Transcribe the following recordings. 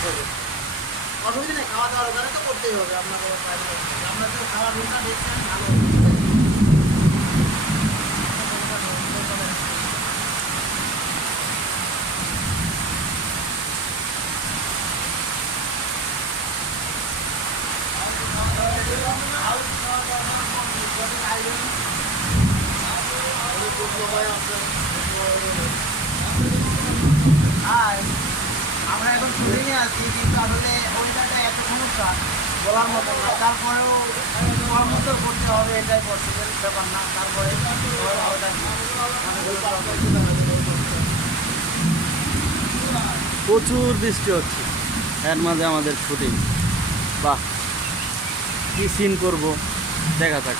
অসুবিধা নেই, খাওয়া দাওয়ার ওখানে তো করতেই হবে আপনার। আমরা তো খাওয়ার রুমটা দেখছেন ভালো। আর আমরা এখন শুটিংয়ে আছি, কিন্তু আসলে ওইটাটা এত সমস্যা বলার মতো না। তারপরেও কর্মত করতে হবে, এটাই পসিবল ব্যাপার না। তারপরে প্রচুর বৃষ্টি হচ্ছে, এর মাঝে আমাদের শুটিং। বাহ, কি সিন করব দেখা যাক।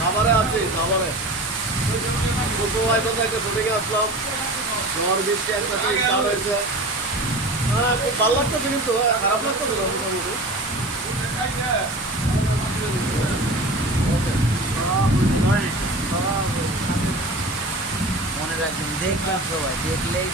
খাবারে আছে, খাবারে একটা শুটিংয়ে আসলাম, ঝড় বৃষ্টি একসাথে স্টার্ট হয়েছে। হ্যাঁ, খুব ভালো লাগতেছে, কিন্তু খারাপ লাগতেছে না মোটামুটি। মনে রাখবেন, দেখবেন সবাই, দেখলেই